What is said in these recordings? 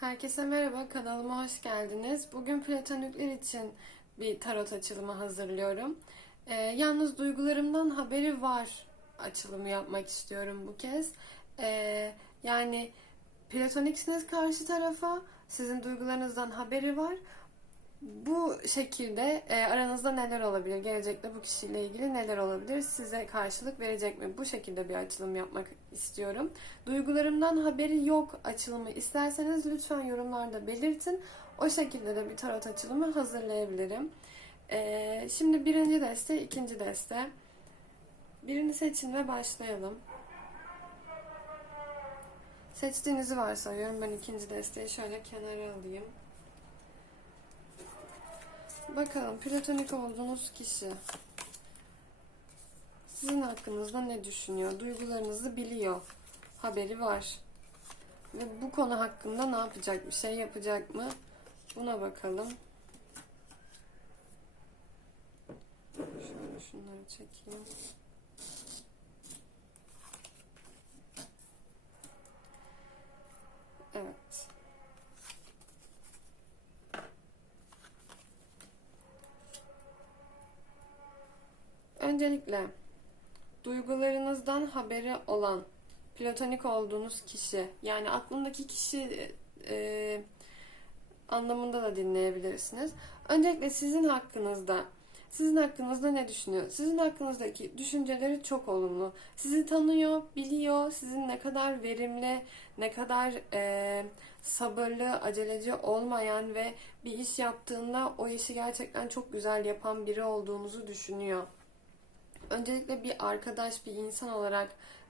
Herkese merhaba, kanalıma hoş geldiniz. Bugün platonikler için bir tarot açılımı hazırlıyorum. Ee, yalnız duygularımdan haberi var açılımı yapmak istiyorum bu kez. Ee, yani platoniksiniz karşı tarafa, sizin duygularınızdan haberi var. Bu şekilde e, aranızda neler olabilir? Gelecekte bu kişiyle ilgili neler olabilir? Size karşılık verecek mi? Bu şekilde bir açılım yapmak istiyorum. Duygularımdan haberi yok açılımı isterseniz lütfen yorumlarda belirtin. O şekilde de bir tarot açılımı hazırlayabilirim. E, şimdi birinci deste, ikinci deste. Birini seçin ve başlayalım. Seçtiğinizi varsayıyorum. Ben ikinci desteği şöyle kenara alayım. Bakalım platonik olduğunuz kişi sizin hakkınızda ne düşünüyor? Duygularınızı biliyor. Haberi var. Ve bu konu hakkında ne yapacak? Bir şey yapacak mı? Buna bakalım. Şöyle şunları çekeyim. Evet. Öncelikle duygularınızdan haberi olan platonik olduğunuz kişi yani aklındaki kişi e, anlamında da dinleyebilirsiniz. Öncelikle sizin hakkınızda sizin hakkınızda ne düşünüyor? Sizin hakkınızdaki düşünceleri çok olumlu. Sizi tanıyor, biliyor, sizin ne kadar verimli, ne kadar e, sabırlı, aceleci olmayan ve bir iş yaptığında o işi gerçekten çok güzel yapan biri olduğunuzu düşünüyor öncelikle bir arkadaş, bir insan olarak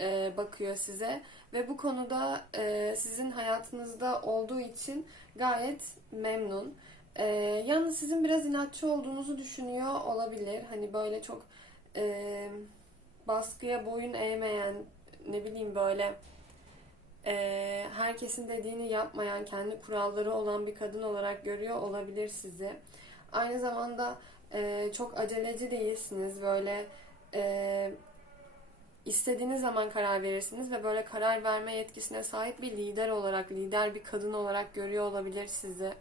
e, bakıyor size ve bu konuda e, sizin hayatınızda olduğu için gayet memnun. E, yalnız sizin biraz inatçı olduğunuzu düşünüyor olabilir. Hani böyle çok e, baskıya boyun eğmeyen, ne bileyim böyle e, herkesin dediğini yapmayan, kendi kuralları olan bir kadın olarak görüyor olabilir sizi. Aynı zamanda e, çok aceleci değilsiniz. Böyle e, istediğiniz zaman karar verirsiniz ve böyle karar verme yetkisine sahip bir lider olarak, lider bir kadın olarak görüyor olabilir sizi.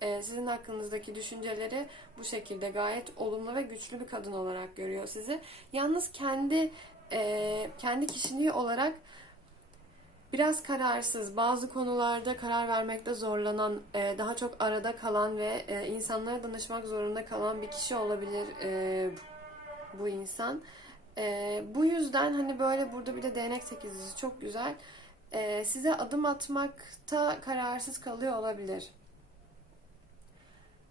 E, sizin hakkınızdaki düşünceleri bu şekilde gayet olumlu ve güçlü bir kadın olarak görüyor sizi. Yalnız kendi e, kendi kişiliği olarak biraz kararsız, bazı konularda karar vermekte zorlanan, e, daha çok arada kalan ve e, insanlara danışmak zorunda kalan bir kişi olabilir e, bu insan. Ee, bu yüzden hani böyle burada bir de değnek sekizlisi çok güzel. Ee, size adım atmakta kararsız kalıyor olabilir.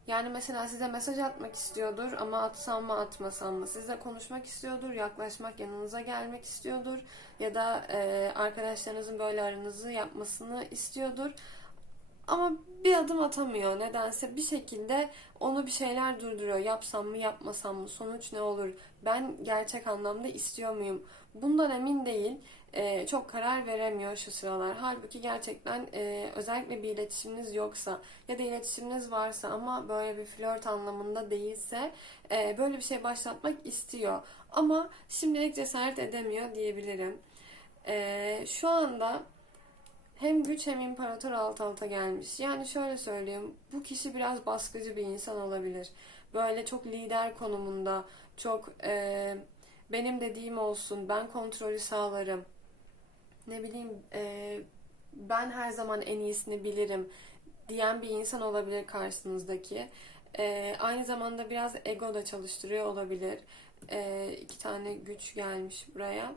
Yani mesela size mesaj atmak istiyordur ama atsam mı atmasam mı? Size konuşmak istiyordur, yaklaşmak, yanınıza gelmek istiyordur. Ya da e, arkadaşlarınızın böyle aranızı yapmasını istiyordur. Ama bir adım atamıyor nedense bir şekilde onu bir şeyler durduruyor. Yapsam mı yapmasam mı sonuç ne olur? Ben gerçek anlamda istiyor muyum? Bundan emin değil. Ee, çok karar veremiyor şu sıralar. Halbuki gerçekten e, özellikle bir iletişiminiz yoksa ya da iletişiminiz varsa ama böyle bir flört anlamında değilse e, böyle bir şey başlatmak istiyor. Ama şimdilik cesaret edemiyor diyebilirim. E, şu anda hem güç hem imparator alt alta gelmiş. Yani şöyle söyleyeyim, bu kişi biraz baskıcı bir insan olabilir. Böyle çok lider konumunda, çok e, benim dediğim olsun, ben kontrolü sağlarım. Ne bileyim, e, ben her zaman en iyisini bilirim diyen bir insan olabilir karşınızdaki. E, aynı zamanda biraz ego da çalıştırıyor olabilir. E, iki tane güç gelmiş buraya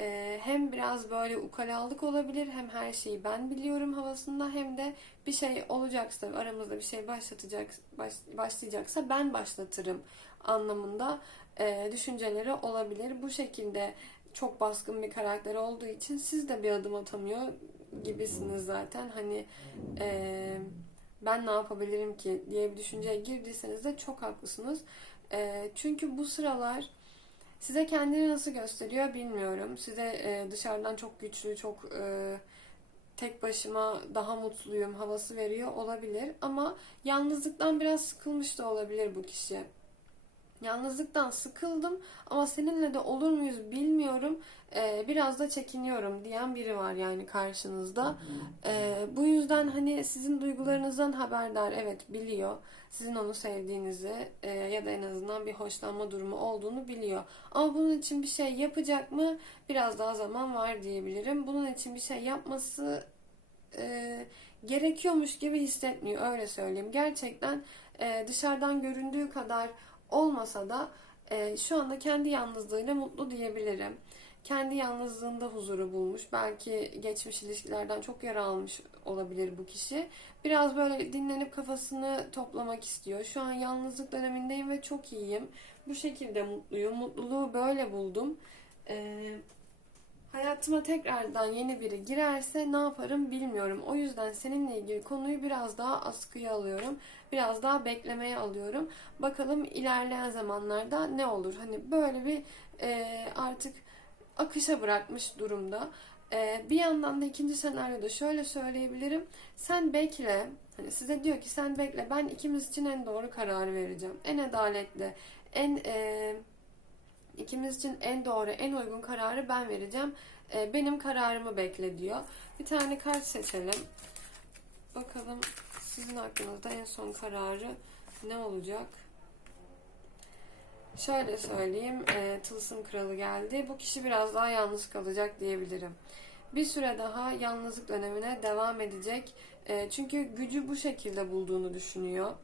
e, hem biraz böyle ukalalık olabilir hem her şeyi ben biliyorum havasında hem de bir şey olacaksa aramızda bir şey başlatacak baş, başlayacaksa ben başlatırım anlamında e, düşünceleri olabilir. Bu şekilde çok baskın bir karakter olduğu için siz de bir adım atamıyor gibisiniz zaten. Hani e, ben ne yapabilirim ki diye bir düşünceye girdiyseniz de çok haklısınız. E, çünkü bu sıralar Size kendini nasıl gösteriyor bilmiyorum. Size e, dışarıdan çok güçlü, çok e, tek başıma daha mutluyum havası veriyor olabilir. Ama yalnızlıktan biraz sıkılmış da olabilir bu kişi. Yalnızlıktan sıkıldım ama seninle de olur muyuz bilmiyorum. Ee, biraz da çekiniyorum diyen biri var yani karşınızda. Ee, bu yüzden hani sizin duygularınızdan haberdar. Evet biliyor. Sizin onu sevdiğinizi e, ya da en azından bir hoşlanma durumu olduğunu biliyor. Ama bunun için bir şey yapacak mı? Biraz daha zaman var diyebilirim. Bunun için bir şey yapması e, gerekiyormuş gibi hissetmiyor. Öyle söyleyeyim. Gerçekten e, dışarıdan göründüğü kadar olmasa da e, şu anda kendi yalnızlığıyla mutlu diyebilirim. Kendi yalnızlığında huzuru bulmuş. Belki geçmiş ilişkilerden çok yara almış olabilir bu kişi. Biraz böyle dinlenip kafasını toplamak istiyor. Şu an yalnızlık dönemindeyim ve çok iyiyim. Bu şekilde mutluyum. Mutluluğu böyle buldum. Ee, hayatıma tekrardan yeni biri girerse ne yaparım bilmiyorum. O yüzden seninle ilgili konuyu biraz daha askıya alıyorum. Biraz daha beklemeye alıyorum. Bakalım ilerleyen zamanlarda ne olur. Hani böyle bir e, artık akışa bırakmış durumda. Ee, bir yandan da ikinci senaryoda şöyle söyleyebilirim. Sen bekle. Hani size diyor ki sen bekle. Ben ikimiz için en doğru kararı vereceğim. En adaletli, en e, ikimiz için en doğru, en uygun kararı ben vereceğim. E, benim kararımı bekle diyor. Bir tane kart seçelim. Bakalım sizin hakkınızda en son kararı ne olacak? Şöyle söyleyeyim, e, Tılsım Kralı geldi. Bu kişi biraz daha yalnız kalacak diyebilirim. Bir süre daha yalnızlık dönemine devam edecek. E, çünkü gücü bu şekilde bulduğunu düşünüyor.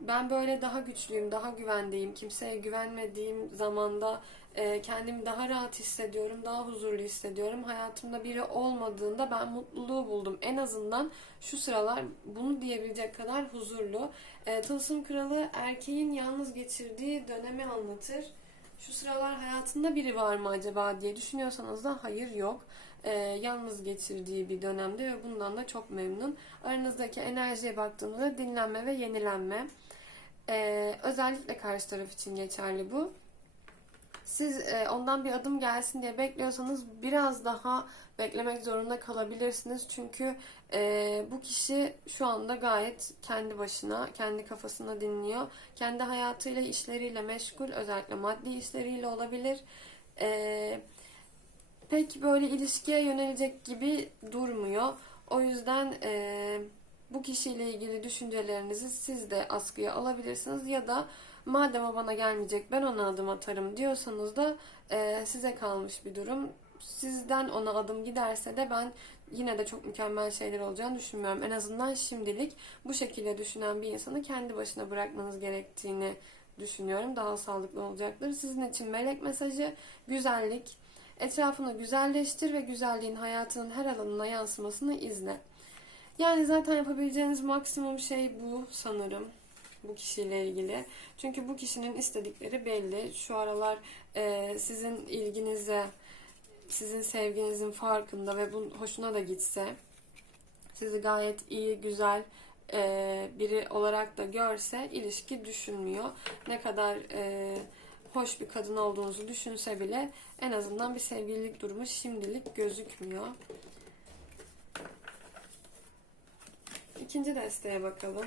Ben böyle daha güçlüyüm, daha güvendeyim. Kimseye güvenmediğim zamanda e, kendimi daha rahat hissediyorum, daha huzurlu hissediyorum. Hayatımda biri olmadığında ben mutluluğu buldum. En azından şu sıralar bunu diyebilecek kadar huzurlu. E, Tılsım Kralı erkeğin yalnız geçirdiği dönemi anlatır. Şu sıralar hayatında biri var mı acaba diye düşünüyorsanız da hayır yok. E, yalnız geçirdiği bir dönemde ve bundan da çok memnun. Aranızdaki enerjiye baktığımızda dinlenme ve yenilenme. E, özellikle karşı taraf için geçerli bu. Siz e, ondan bir adım gelsin diye bekliyorsanız biraz daha beklemek zorunda kalabilirsiniz. Çünkü e, bu kişi şu anda gayet kendi başına, kendi kafasına dinliyor. Kendi hayatıyla, işleriyle meşgul, özellikle maddi işleriyle olabilir. E, pek böyle ilişkiye yönelecek gibi durmuyor. O yüzden e, bu kişiyle ilgili düşüncelerinizi siz de askıya alabilirsiniz ya da madem o bana gelmeyecek ben ona adım atarım diyorsanız da e, size kalmış bir durum. Sizden ona adım giderse de ben yine de çok mükemmel şeyler olacağını düşünmüyorum. En azından şimdilik bu şekilde düşünen bir insanı kendi başına bırakmanız gerektiğini düşünüyorum. Daha sağlıklı olacaktır. Sizin için melek mesajı güzellik. Etrafını güzelleştir ve güzelliğin hayatının her alanına yansımasını izle. Yani zaten yapabileceğiniz maksimum şey bu sanırım bu kişiyle ilgili. Çünkü bu kişinin istedikleri belli. Şu aralar e, sizin ilginize, sizin sevginizin farkında ve bu hoşuna da gitse, sizi gayet iyi, güzel e, biri olarak da görse ilişki düşünmüyor. Ne kadar e, hoş bir kadın olduğunuzu düşünse bile en azından bir sevgililik durumu şimdilik gözükmüyor. İkinci desteğe bakalım.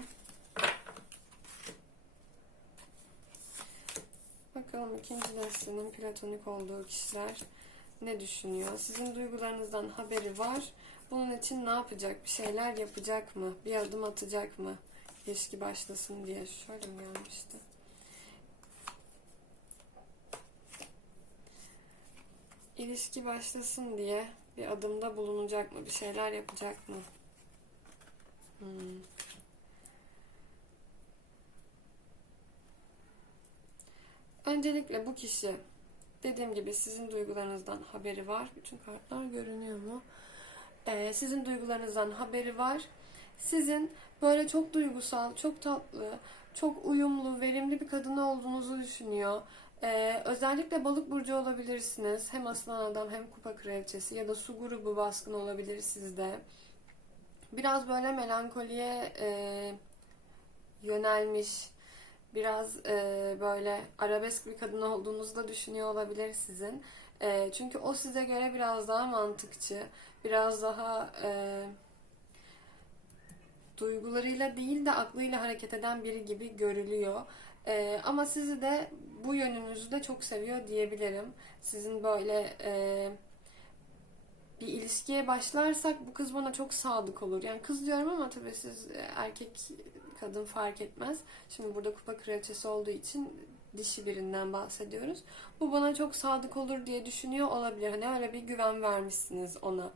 Bakalım ikinci destenin platonik olduğu kişiler ne düşünüyor? Sizin duygularınızdan haberi var. Bunun için ne yapacak? Bir şeyler yapacak mı? Bir adım atacak mı? İlişki başlasın diye. Şöyle mi gelmişti? İlişki başlasın diye bir adımda bulunacak mı? Bir şeyler yapacak mı? Hmm. Öncelikle bu kişi dediğim gibi sizin duygularınızdan haberi var. Bütün kartlar görünüyor mu? Ee, sizin duygularınızdan haberi var. Sizin böyle çok duygusal, çok tatlı, çok uyumlu, verimli bir kadın olduğunuzu düşünüyor. Ee, özellikle balık burcu olabilirsiniz. Hem aslan adam hem kupa kraliçesi ya da su grubu baskın olabilir sizde. Biraz böyle melankoliye e, yönelmiş, biraz e, böyle arabesk bir kadın olduğunuzu da düşünüyor olabilir sizin. E, çünkü o size göre biraz daha mantıkçı, biraz daha e, duygularıyla değil de aklıyla hareket eden biri gibi görülüyor. E, ama sizi de bu yönünüzü de çok seviyor diyebilirim. Sizin böyle e, bir ilişkiye başlarsak bu kız bana çok sadık olur. Yani kız diyorum ama tabii siz e, erkek kadın fark etmez. Şimdi burada kupa kraliçesi olduğu için dişi birinden bahsediyoruz. Bu bana çok sadık olur diye düşünüyor olabilir. Hani öyle bir güven vermişsiniz ona.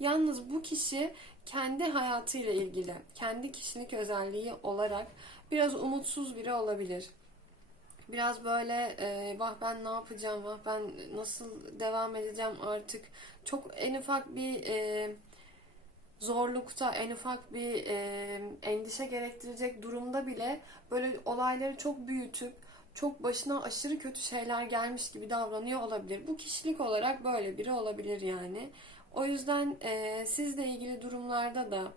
Yalnız bu kişi kendi hayatıyla ilgili, kendi kişilik özelliği olarak biraz umutsuz biri olabilir. Biraz böyle e, vah ben ne yapacağım, vah ben nasıl devam edeceğim artık. Çok en ufak bir e, zorlukta, en ufak bir e, endişe gerektirecek durumda bile böyle olayları çok büyütüp çok başına aşırı kötü şeyler gelmiş gibi davranıyor olabilir. Bu kişilik olarak böyle biri olabilir yani. O yüzden e, sizle ilgili durumlarda da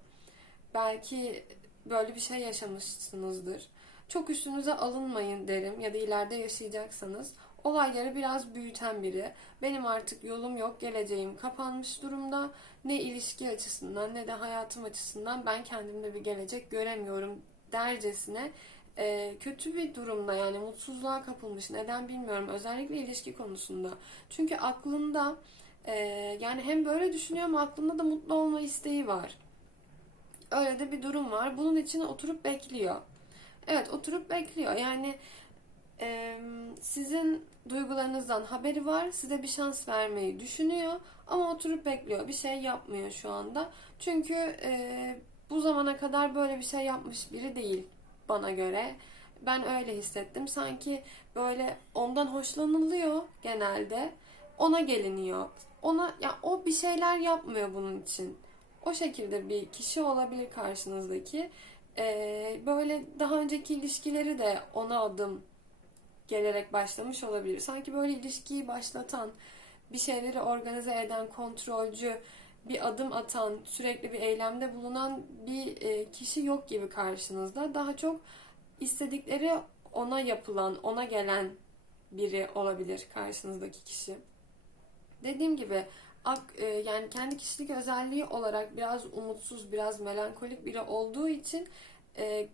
belki böyle bir şey yaşamışsınızdır. Çok üstünüze alınmayın derim ya da ileride yaşayacaksanız olayları biraz büyüten biri. Benim artık yolum yok, geleceğim kapanmış durumda. Ne ilişki açısından ne de hayatım açısından ben kendimde bir gelecek göremiyorum dercesine e, kötü bir durumda yani mutsuzluğa kapılmış. Neden bilmiyorum. Özellikle ilişki konusunda. Çünkü aklında e, yani hem böyle düşünüyor ama aklında da mutlu olma isteği var. Öyle de bir durum var. Bunun için oturup bekliyor. Evet oturup bekliyor. Yani e, sizin duygularınızdan haberi var. Size bir şans vermeyi düşünüyor. Ama oturup bekliyor. Bir şey yapmıyor şu anda. Çünkü e, bu zamana kadar böyle bir şey yapmış biri değil bana göre. Ben öyle hissettim. Sanki böyle ondan hoşlanılıyor genelde. Ona geliniyor. Ona ya o bir şeyler yapmıyor bunun için. O şekilde bir kişi olabilir karşınızdaki. Ee, böyle daha önceki ilişkileri de ona adım gelerek başlamış olabilir. Sanki böyle ilişkiyi başlatan, bir şeyleri organize eden, kontrolcü, bir adım atan, sürekli bir eylemde bulunan bir e, kişi yok gibi karşınızda. Daha çok istedikleri ona yapılan, ona gelen biri olabilir karşınızdaki kişi. Dediğim gibi yani kendi kişilik özelliği olarak biraz umutsuz, biraz melankolik biri olduğu için e,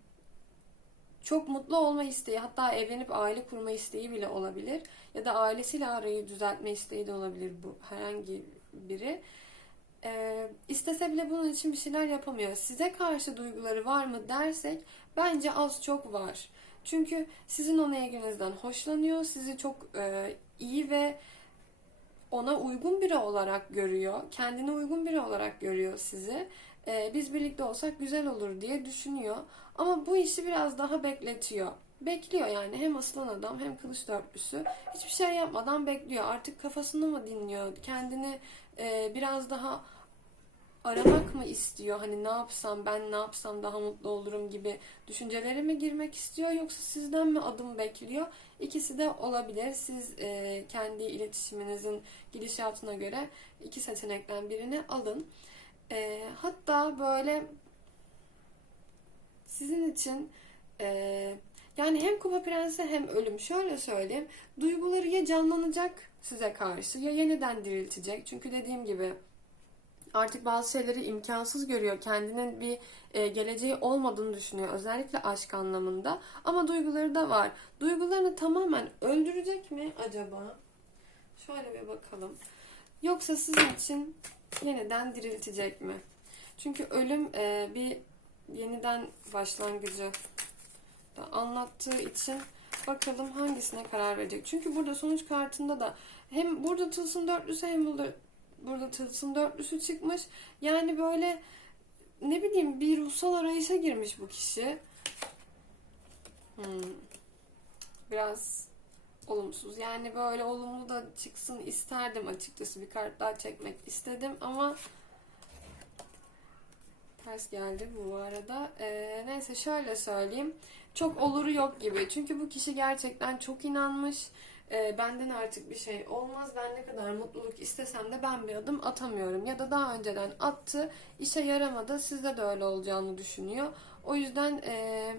çok mutlu olma isteği, hatta evlenip aile kurma isteği bile olabilir. Ya da ailesiyle arayı düzeltme isteği de olabilir bu herhangi biri. E, istese bile bunun için bir şeyler yapamıyor. Size karşı duyguları var mı dersek bence az çok var. Çünkü sizin ona ilginizden hoşlanıyor, sizi çok e, iyi ve ona uygun biri olarak görüyor, kendine uygun biri olarak görüyor sizi. Ee, biz birlikte olsak güzel olur diye düşünüyor. Ama bu işi biraz daha bekletiyor. Bekliyor yani hem aslan adam hem kılıç dörtlüsü. Hiçbir şey yapmadan bekliyor. Artık kafasını mı dinliyor? Kendini e, biraz daha aramak mı istiyor? Hani ne yapsam ben ne yapsam daha mutlu olurum gibi düşüncelere mi girmek istiyor yoksa sizden mi adım bekliyor? İkisi de olabilir. Siz e, kendi iletişiminizin gidişatına göre iki seçenekten birini alın. E, hatta böyle sizin için e, yani hem Kupa Prensi hem ölüm şöyle söyleyeyim. Duyguları ya canlanacak size karşı ya yeniden diriltecek. Çünkü dediğim gibi artık bazı şeyleri imkansız görüyor. Kendinin bir e, geleceği olmadığını düşünüyor. Özellikle aşk anlamında. Ama duyguları da var. Duygularını tamamen öldürecek mi acaba? Şöyle bir bakalım. Yoksa sizin için yeniden diriltecek mi? Çünkü ölüm e, bir yeniden başlangıcı da anlattığı için bakalım hangisine karar verecek. Çünkü burada sonuç kartında da hem burada tılsım dörtlüsü hem burada burada tılsım dörtlüsü çıkmış. Yani böyle ne bileyim bir ruhsal arayışa girmiş bu kişi. Hmm. Biraz olumsuz. Yani böyle olumlu da çıksın isterdim açıkçası. Bir kart daha çekmek istedim ama ters geldi bu arada. Ee, neyse şöyle söyleyeyim. Çok oluru yok gibi. Çünkü bu kişi gerçekten çok inanmış. Ee, benden artık bir şey olmaz. Ben ne kadar mutluluk istesem de ben bir adım atamıyorum. Ya da daha önceden attı. işe yaramadı. Sizde de öyle olacağını düşünüyor. O yüzden eee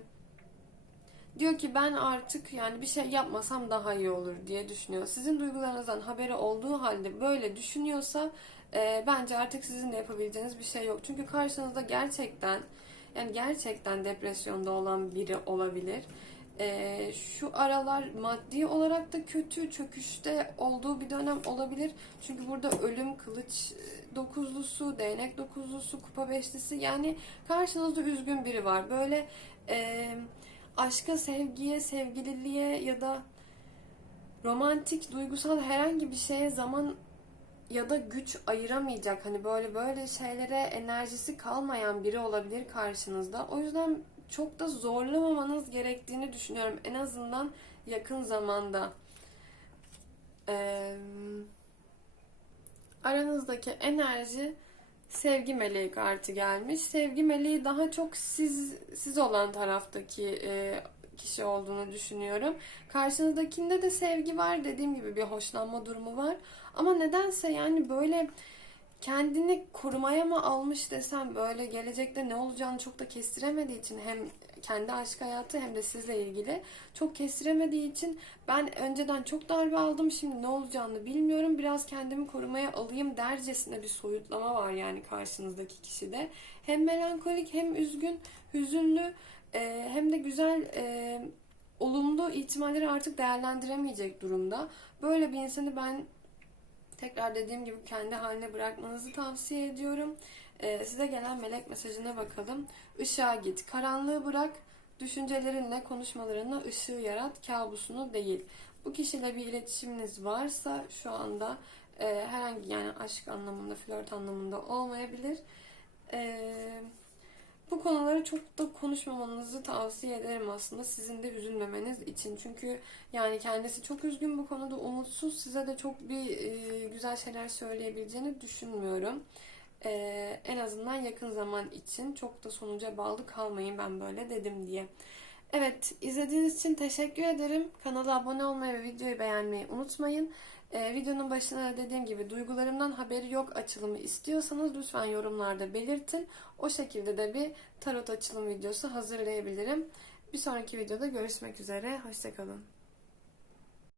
Diyor ki ben artık yani bir şey yapmasam daha iyi olur diye düşünüyor. Sizin duygularınızdan haberi olduğu halde böyle düşünüyorsa e, bence artık sizin de yapabileceğiniz bir şey yok. Çünkü karşınızda gerçekten yani gerçekten depresyonda olan biri olabilir. Ee, şu aralar maddi olarak da kötü çöküşte olduğu bir dönem olabilir. Çünkü burada ölüm, kılıç e, dokuzlusu, değnek dokuzlusu, kupa beşlisi yani karşınızda üzgün biri var. Böyle e, aşka, sevgiye, sevgililiğe ya da romantik, duygusal herhangi bir şeye zaman ya da güç ayıramayacak hani böyle böyle şeylere enerjisi kalmayan biri olabilir karşınızda. O yüzden çok da zorlamamanız gerektiğini düşünüyorum. En azından yakın zamanda. Ee, aranızdaki enerji sevgi meleği kartı gelmiş. Sevgi meleği daha çok siz siz olan taraftaki e, kişi olduğunu düşünüyorum. Karşınızdakinde de sevgi var. Dediğim gibi bir hoşlanma durumu var. Ama nedense yani böyle kendini korumaya mı almış desem böyle gelecekte ne olacağını çok da kestiremediği için hem kendi aşk hayatı hem de sizle ilgili çok kestiremediği için ben önceden çok darbe aldım şimdi ne olacağını bilmiyorum biraz kendimi korumaya alayım dercesine bir soyutlama var yani karşınızdaki kişide. Hem melankolik hem üzgün hüzünlü e, hem de güzel e, olumlu ihtimalleri artık değerlendiremeyecek durumda. Böyle bir insanı ben Tekrar dediğim gibi kendi haline bırakmanızı tavsiye ediyorum. Ee, size gelen melek mesajına bakalım. Işığa git, karanlığı bırak, düşüncelerinle, konuşmalarınla ışığı yarat, kabusunu değil. Bu kişiyle bir iletişiminiz varsa şu anda e, herhangi yani aşk anlamında, flört anlamında olmayabilir. Eee bu konuları çok da konuşmamanızı tavsiye ederim aslında sizin de üzülmemeniz için. Çünkü yani kendisi çok üzgün bu konuda umutsuz. Size de çok bir e, güzel şeyler söyleyebileceğini düşünmüyorum. E, en azından yakın zaman için çok da sonuca bağlı kalmayın ben böyle dedim diye. Evet izlediğiniz için teşekkür ederim. Kanala abone olmayı ve videoyu beğenmeyi unutmayın. Ee, videonun başına dediğim gibi duygularımdan haberi yok açılımı istiyorsanız lütfen yorumlarda belirtin. O şekilde de bir tarot açılım videosu hazırlayabilirim. Bir sonraki videoda görüşmek üzere. Hoşçakalın.